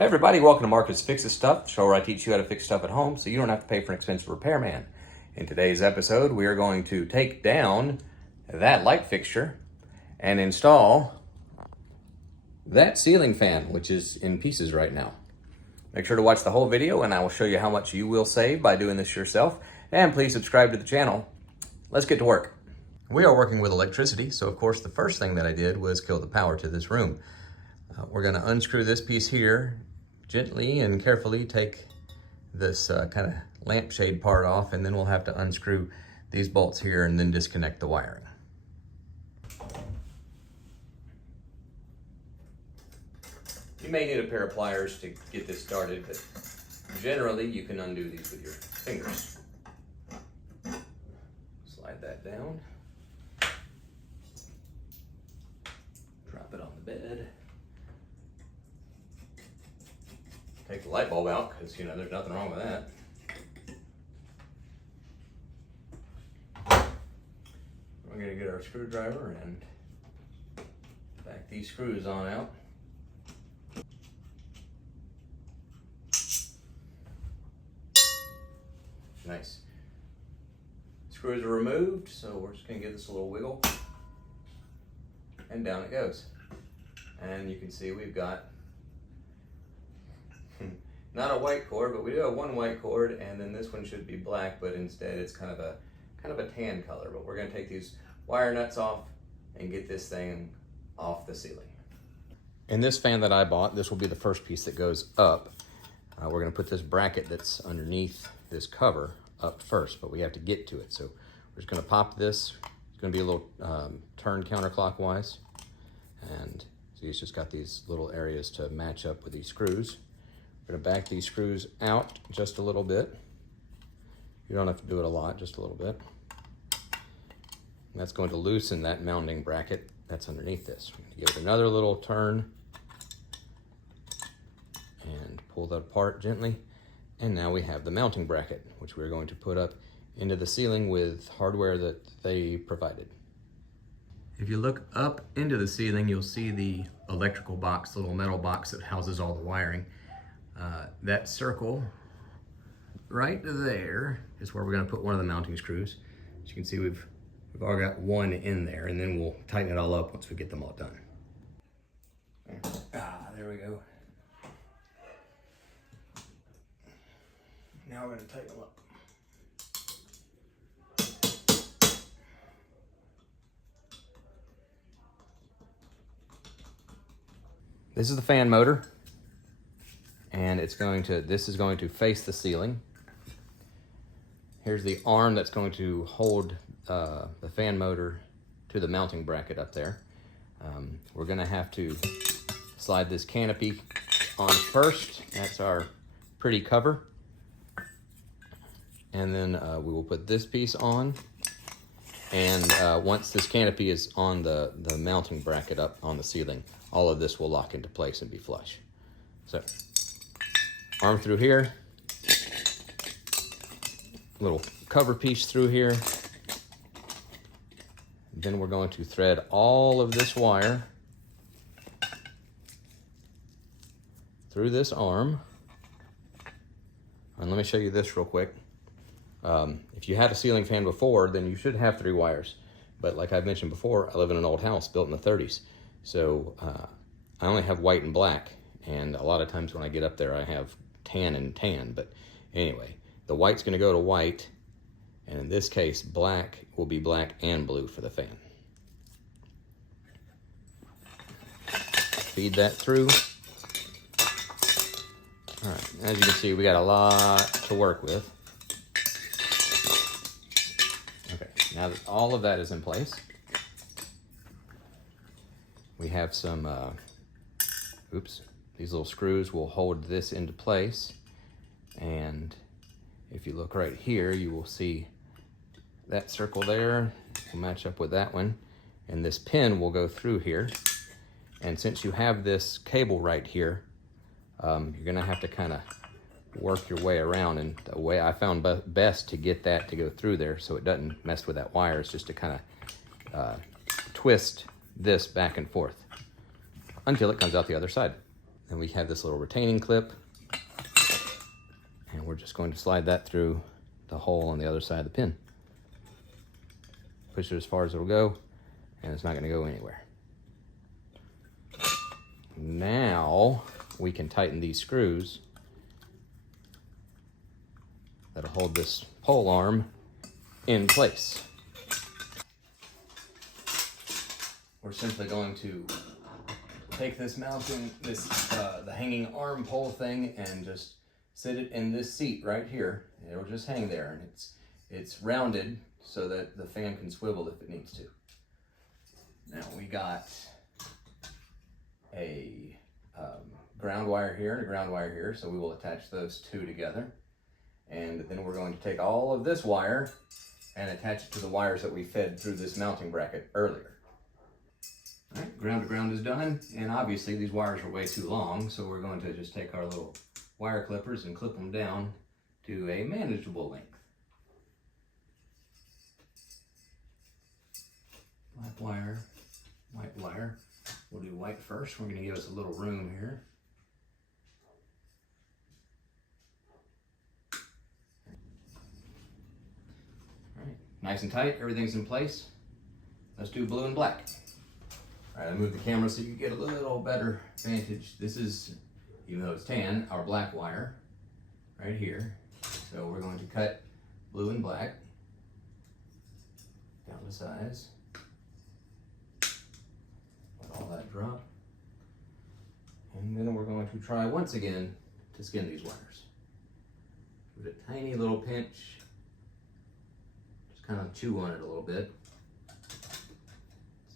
Hey everybody, welcome to Marcus Fixes Stuff, the show where I teach you how to fix stuff at home so you don't have to pay for an expensive repairman. In today's episode, we are going to take down that light fixture and install that ceiling fan, which is in pieces right now. Make sure to watch the whole video and I will show you how much you will save by doing this yourself. And please subscribe to the channel. Let's get to work. We are working with electricity, so of course the first thing that I did was kill the power to this room. We're going to unscrew this piece here, gently and carefully take this kind of lampshade part off, and then we'll have to unscrew these bolts here and then disconnect the wiring. You may need a pair of pliers to get this started, but generally you can undo these with your fingers. Slide that down. Drop it on the bed. Take the light bulb out, because there's nothing wrong with that. We're going to get our screwdriver and back these screws on out. Nice. Screws are removed, so we're just going to give this a little wiggle. And down it goes. And you can see we've got not a white cord, but we do have one white cord, and then this one should be black, but instead it's kind of a tan color. But we're going to take these wire nuts off and get this thing off the ceiling. In this fan that I bought, this will be the first piece that goes up. We're going to put this bracket that's underneath this cover up first, but we have to get to it. So we're just going to pop this. It's going to be a little turned counterclockwise, and so it's just got these little areas to match up with these screws. We're going to back these screws out just a little bit. You don't have to do it a lot, just a little bit. And that's going to loosen that mounting bracket that's underneath this. We're going to give it another little turn and pull that apart gently. And now we have the mounting bracket, which we're going to put up into the ceiling with hardware that they provided. If you look up into the ceiling, you'll see the electrical box, the little metal box that houses all the wiring. That circle right there is where we're going to put one of the mounting screws. As you can see, we've already got one in there, and then we'll tighten it all up once we get them all done. There we go. Now we're going to tighten them up. This is the fan motor, and this is going to face the ceiling. Here's the arm that's going to hold the fan motor to the mounting bracket up there. We're going to have to slide this canopy on first. That's our pretty cover. And then we will put this piece on. And once this canopy is on the mounting bracket up on the ceiling, all of this will lock into place and be flush. So, arm through here, little cover piece through here. Then we're going to thread all of this wire through this arm. And let me show you this real quick. If you had a ceiling fan before, then you should have 3 wires. But like I've mentioned before, I live in an old house built in the 30s. So I only have white and black. And a lot of times when I get up there, I have tan and tan. But anyway, the white's going to go to white. And in this case, black will be black and blue for the fan. Feed that through. All right, as you can see, we got a lot to work with. Now that all of that is in place, we have some, these little screws will hold this into place. And if you look right here, you will see that circle there will match up with that one. And this pin will go through here. And since you have this cable right here, you're gonna have to kind of work your way around, and the way I found best to get that to go through there so it doesn't mess with that wire is just to kind of twist this back and forth until it comes out the other side. Then we have this little retaining clip, and we're just going to slide that through the hole on the other side of the pin. Push it as far as it'll go, and it's not going to go anywhere. Now we can tighten these screws that'll hold this pole arm in place. We're simply going to take this mounting, the hanging arm pole thing, and just sit it in this seat right here. It'll just hang there, and it's rounded so that the fan can swivel if it needs to. Now we got a ground wire here and a ground wire here, so we will attach those two together. And then we're going to take all of this wire and attach it to the wires that we fed through this mounting bracket earlier. All right, ground to ground is done, and obviously these wires are way too long, so we're going to just take our little wire clippers and clip them down to a manageable length. Black wire, white wire. We'll do white first. We're going to give us a little room here. All right, nice and tight, everything's in place. Let's do blue and black. All right, I moved the camera so you can get a little better vantage. This is, even though it's tan, our black wire right here. So we're going to cut blue and black down to size. Let all that drop. And then we're going to try once again to skin these wires. Give it a tiny little pinch. Just kind of chew on it a little bit.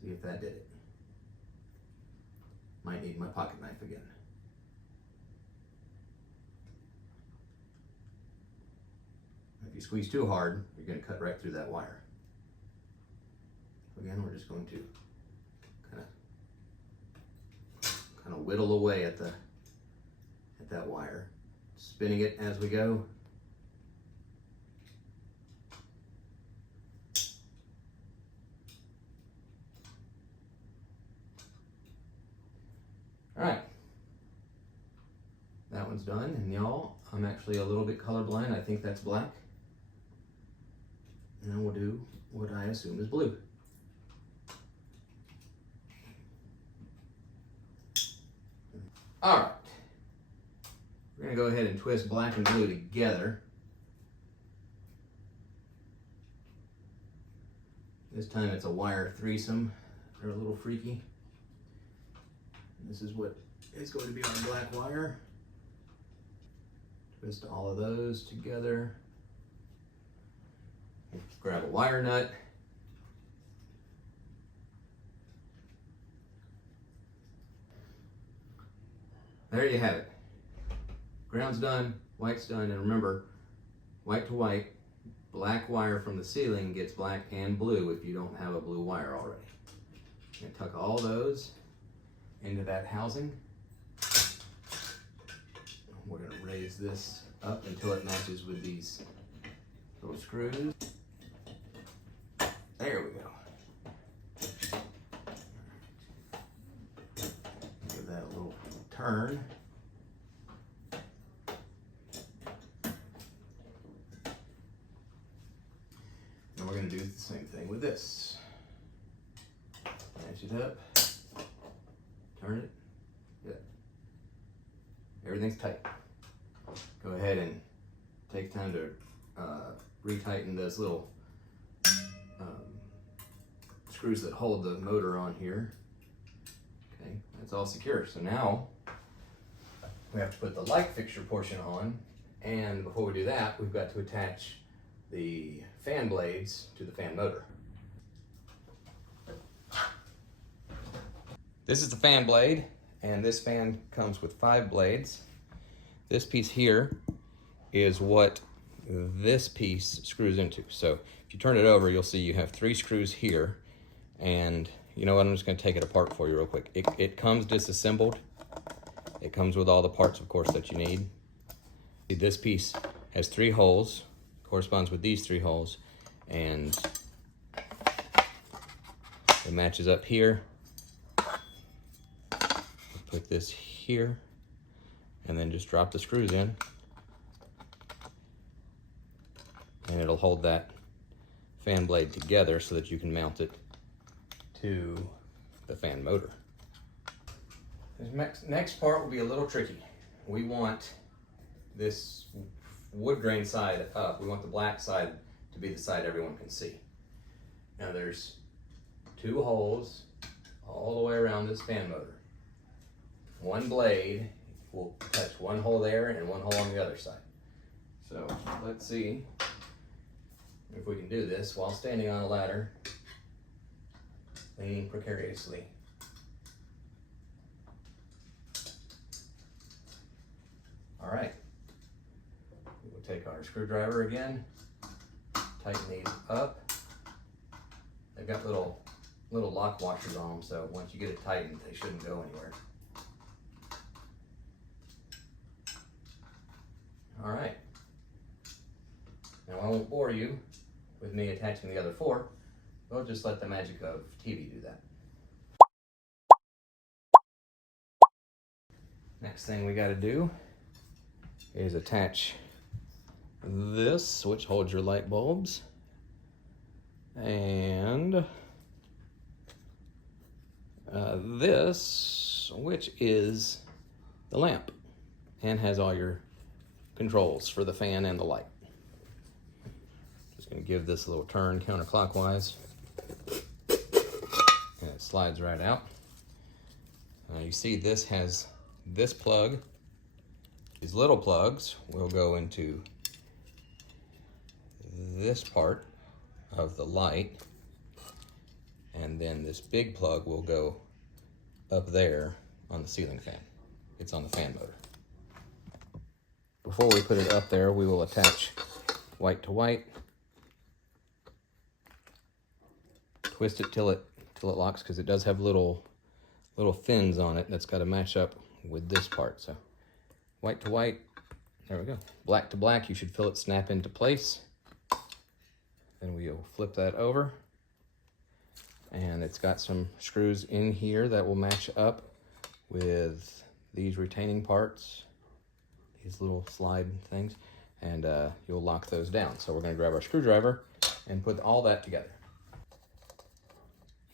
See if that did it. Might need my pocket knife again. If you squeeze too hard, you're going to cut right through that wire. Again, we're just going to kind of whittle away at that wire, spinning it as we go. All right, that one's done, and y'all, I'm actually a little bit colorblind. I think that's black. And then we'll do what I assume is blue. All right, we're gonna go ahead and twist black and blue together. This time it's a wire threesome. They're a little freaky. This is what is going to be our black wire. Twist all of those together. Grab a wire nut. There you have it. Ground's done, white's done, and remember, white to white, black wire from the ceiling gets black and blue if you don't have a blue wire already. And tuck all those into that housing. We're going to raise this up until it matches with these little screws. There we go. Give that a little turn. And we're going to do the same thing with this. Match it up. Turn it. Yeah. Everything's tight. Go ahead and take time to retighten those little screws that hold the motor on here. Okay, that's all secure. So now we have to put the light fixture portion on, and before we do that, we've got to attach the fan blades to the fan motor. This is the fan blade, and this fan comes with 5 blades. This piece here is what this piece screws into. So if you turn it over, you'll see you have 3 screws here, and you know what, I'm just going to take it apart for you real quick. It comes disassembled. It comes with all the parts, of course, that you need. See, this piece has 3 holes, corresponds with these 3 holes, and it matches up here. Put this here, and then just drop the screws in, and it'll hold that fan blade together so that you can mount it to the fan motor. This next part will be a little tricky. We want this wood grain side up. We want the black side to be the side everyone can see. Now there's 2 holes all the way around this fan motor. One blade will touch one hole there and one hole on the other side. So let's see if we can do this while standing on a ladder, leaning precariously. All right, we'll take our screwdriver again, tighten these up. They've got little lock washers on them, so once you get it tightened, they shouldn't go anywhere. All right, now I won't bore you with me attaching the other 4. We'll just let the magic of TV do that. Next thing we got to do is attach this, which holds your light bulbs, and this, which is the lamp and has all your controls for the fan and the light. Just going to give this a little turn counterclockwise, and it slides right out. You see this has this plug. These little plugs will go into this part of the light, and then this big plug will go up there on the ceiling fan. It's on the fan motor. Before we put it up there, we will attach white to white, twist it till it locks, because it does have little fins on it that's got to match up with this part. So white to white, there we go. Black to black, you should feel it snap into place. Then we'll flip that over, and it's got some screws in here that will match up with these retaining parts, these little slide things, and you'll lock those down. So we're going to grab our screwdriver and put all that together.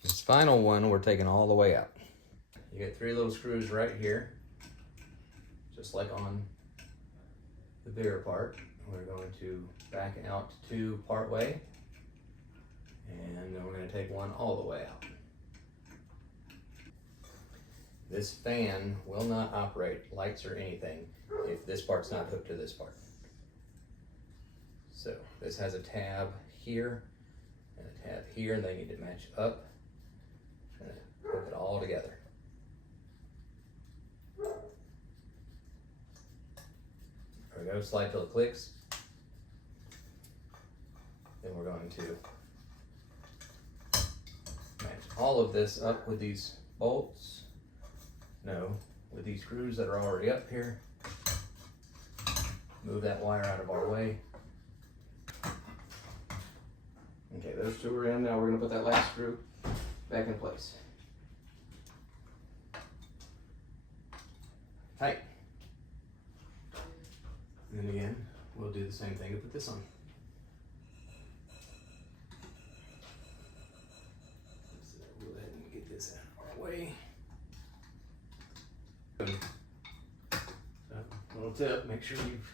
This final one we're taking all the way out. You get 3 little screws right here, just like on the bigger part. We're going to back out 2 part way, and then we're going to take 1 all the way out. This fan will not operate, lights or anything, if this part's not hooked to this part. So this has a tab here and a tab here, and they need to match up and hook it all together. There we go, slide till it clicks. Then we're going to match all of this up with these bolts. No, with these screws that are already up here. Move that wire out of our way. Okay, those 2 are in. Now we're going to put that last screw back in place. Tight. And then again, we'll do the same thing to put this on. So we'll go ahead and get this out of our way. So, little tip, make sure you've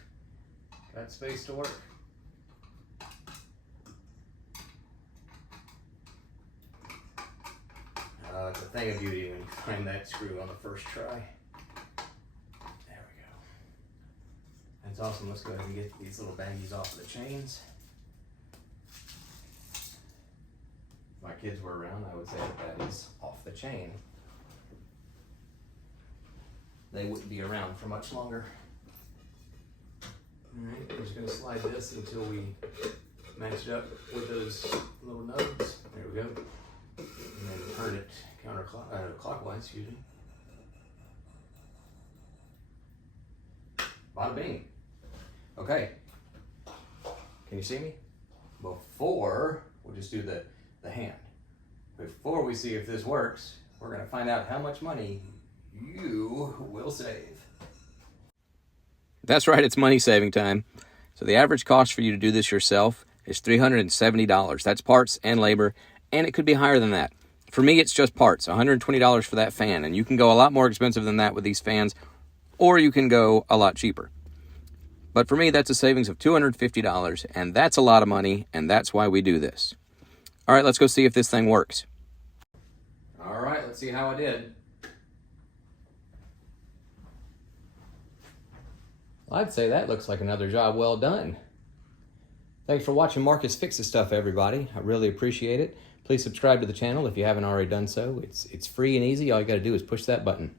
got space to work. It's a thing of beauty when you find that screw on the first try. There we go. That's awesome. Let's go ahead and get these little baggies off of the chains. If my kids were around, I would say that is off the chain. They wouldn't be around for much longer. Alright, we're just going to slide this until we match it up with those little nubs. There we go. And then turn it clockwise, excuse me. Bada bing. Okay. Can you see me? Before, we'll just do the hand. Before we see if this works, we're going to find out how much money you will save. That's right, it's money saving time. So the average cost for you to do this yourself is $370. That's parts and labor, and it could be higher than that. For me, it's just parts, $120 for that fan, and you can go a lot more expensive than that with these fans, or you can go a lot cheaper. But for me, that's a savings of $250, and that's a lot of money, and that's why we do this. All right, let's go see if this thing works. All right, let's see how I did. I'd say that looks like another job well done. Thanks for watching Marcus Fixes Stuff, everybody. I really appreciate it. Please subscribe to the channel if you haven't already done so. It's free and easy. All you got to do is push that button.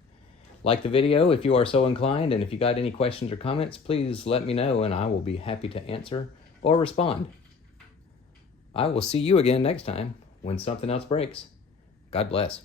Like the video if you are so inclined, and if you got any questions or comments, please let me know and I will be happy to answer or respond. I will see you again next time when something else breaks. God bless.